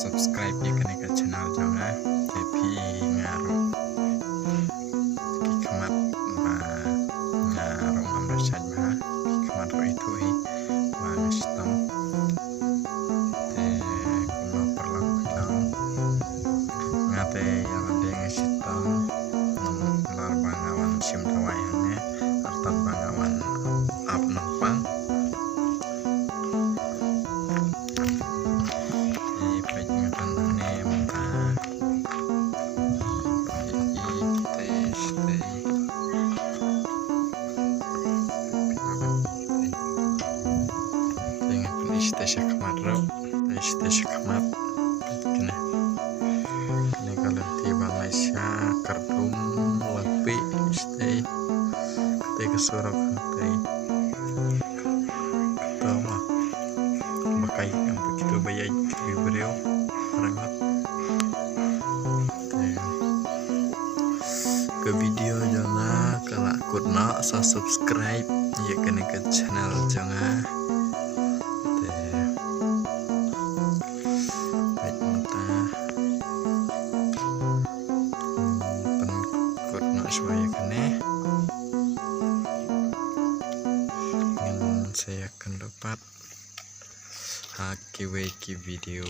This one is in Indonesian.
subscribe ya kan ke channel jangan tapi ngaruh hikmat ngaruh ngambil saja hikmat itu bang sistem kuma perlu bilang ngate yang ada sistem lar bangawan sim tawayannya artat bangawan ap nopang Stasiun Kemarau, Stasiun Kemat, kena kalau di Malaysia Kerdum lebih stay ketika surat stay ketemu pakai yang begitu banyak di beliau sangat ke video jangan kalau kurna subscribe ya kena ke channel jangan supaya kene ingin saya akan dapat haki video